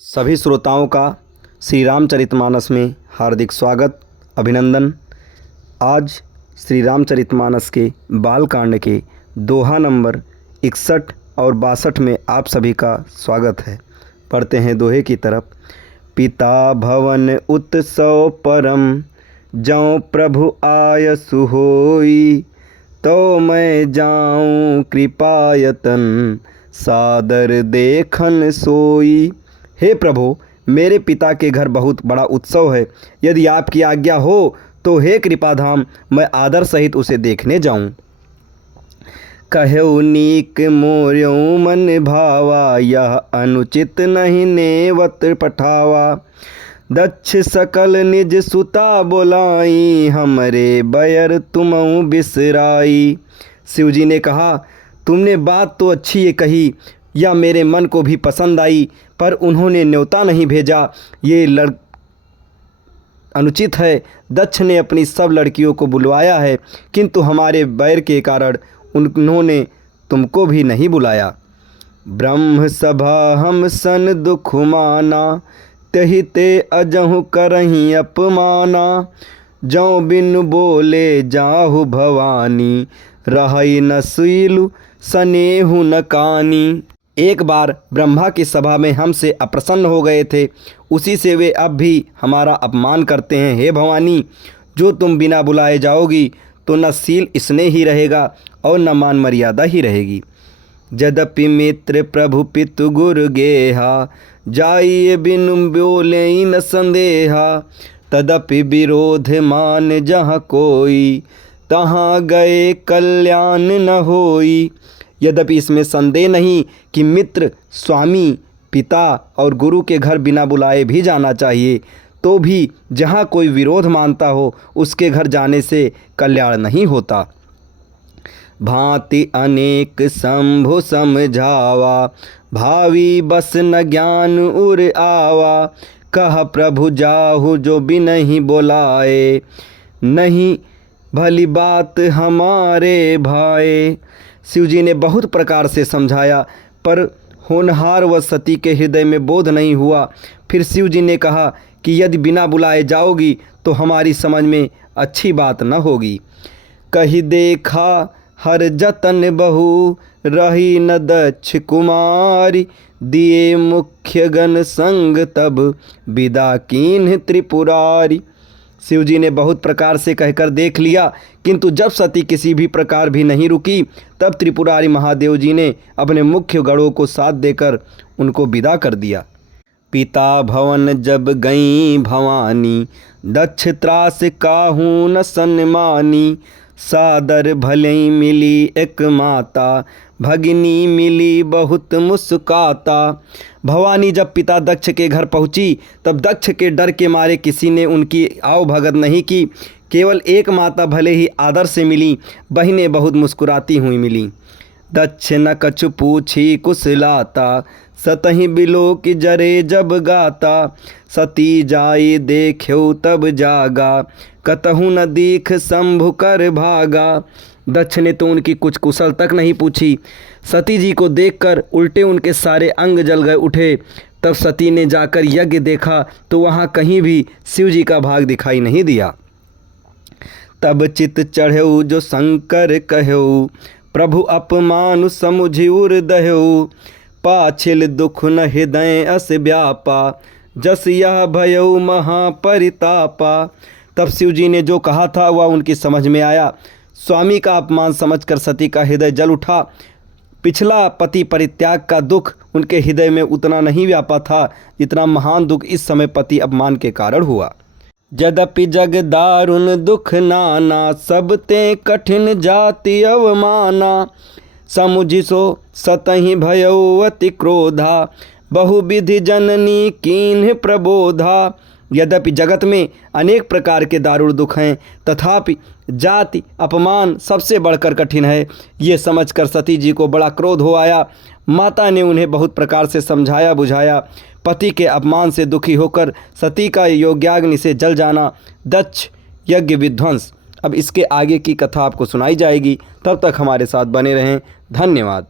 सभी श्रोताओं का श्री रामचरितमानस में हार्दिक स्वागत अभिनंदन। आज श्री रामचरितमानस के बालकांड के दोहा नंबर 61 और 62 में आप सभी का स्वागत है। पढ़ते हैं दोहे की तरफ। पिता भवन उत्सव परम, जौ प्रभु आयसु होई, तो मैं जाऊं कृपायतन, सादर देखन सोई। हे प्रभु, मेरे पिता के घर बहुत बड़ा उत्सव है। यदि आपकी आज्ञा हो तो हे कृपाधाम, मैं आदर सहित उसे देखने जाऊं। कहो नीक मोर्यो मन भावा, यह अनुचित नहीं नेवत पठावा। दक्ष सकल निज सुता बोलाई, हमरे बैर तुमऊ बिसराई। शिव जी ने कहा, तुमने बात तो अच्छी ये कही, या मेरे मन को भी पसंद आई, पर उन्होंने न्योता नहीं भेजा, ये अनुचित है। दक्ष ने अपनी सब लड़कियों को बुलवाया है, किंतु हमारे बैर के कारण उन्होंने तुमको भी नहीं बुलाया। ब्रह्म सभा हम सन दुख माना, तहि ते अजहु करहीं अपमाना। जौ बिनु बोले जाहु भवानी, रहई न सीलु सनेहु न कानी। एक बार ब्रह्मा की सभा में हमसे अप्रसन्न हो गए थे, उसी से वे अब भी हमारा अपमान करते हैं। हे भवानी, जो तुम बिना बुलाए जाओगी तो न सील स्नेह ही रहेगा और न मान मर्यादा ही रहेगी। यद्यपि मित्र प्रभु पितु गुरु गेहा, जाइए बिनु बोले न संदेहा। तदपि विरोध मान जहाँ कोई, तहाँ गए कल्याण न होई। यद्यपि इसमें संदेह नहीं कि मित्र, स्वामी, पिता और गुरु के घर बिना बुलाए भी जाना चाहिए, तो भी जहाँ कोई विरोध मानता हो उसके घर जाने से कल्याण नहीं होता। भांति अनेक शंभु समझावा, भावी बस न ज्ञान उर आवा। कह प्रभु जाहु जो बिनहि बोलाए, नहीं भली बात हमारे भाए। शिव जी ने बहुत प्रकार से समझाया, पर होनहार व सती के हृदय में बोध नहीं हुआ। फिर शिव जी ने कहा कि यदि बिना बुलाए जाओगी तो हमारी समझ में अच्छी बात न होगी। कही देखा हर जतन बहु, रही न दक्ष कुमारी। दिए मुख्य गण संग तब, विदा कीन्ह त्रिपुरारी। शिव जी ने बहुत प्रकार से कहकर देख लिया, किंतु जब सती किसी भी प्रकार भी नहीं रुकी, तब त्रिपुरारी महादेव जी ने अपने मुख्य गणों को साथ देकर उनको विदा कर दिया। पिता भवन जब गईं भवानी, दक्ष त्रास काहू न सन्मानी। सादर भले मिली एक माता, भगिनी मिली बहुत मुस्काता। भवानी जब पिता दक्ष के घर पहुंची, तब दक्ष के डर के मारे किसी ने उनकी आव भगत नहीं की। केवल एक माता भले ही आदर से मिली, बहिनें बहुत मुस्कुराती हुई मिली। दक्ष न कछु पूछी कुशलाता, सतहि बिलो की जरे जब गाता। सती जाई देख्यो तब जागा, कतहु न दीख शंभु कर भागा। दक्ष ने तो उनकी कुछ कुशल तक नहीं पूछी। सती जी को देखकर उल्टे उनके सारे अंग जल गए उठे। तब सती ने जाकर यज्ञ देखा तो वहाँ कहीं भी शिव जी का भाग दिखाई नहीं दिया। तब चित चढ़ेऊ जो शंकर कहेऊ, प्रभु अपमान समुझि उर दहेऊ। पाछिल दुख न हृदय अस व्यापा, जस यह भयऊ महापरितापा। तब शिव जी ने जो कहा था वह उनकी समझ में आया। स्वामी का अपमान समझकर सती का हृदय जल उठा। पिछला पति परित्याग का दुख उनके हृदय में उतना नहीं व्यापा था जितना महान दुख इस समय पति अपमान के कारण हुआ। यद्यपि जग दारुण दुख नाना, सब ते कठिन जाति अवमाना। समुझि सो सतहि भयऊ अति क्रोधा, बहुविधि जननी कीन्ह प्रबोधा। यद्यपि जगत में अनेक प्रकार के दारुण दुख हैं, तथापि जाति अपमान सबसे बढ़कर कठिन है। ये समझकर सती जी को बड़ा क्रोध हो आया। माता ने उन्हें बहुत प्रकार से समझाया बुझाया। पति के अपमान से दुखी होकर सती का यज्ञाग्नि से जल जाना, दक्ष यज्ञ विध्वंस। अब इसके आगे की कथा आपको सुनाई जाएगी, तब तक हमारे साथ बने रहें। धन्यवाद।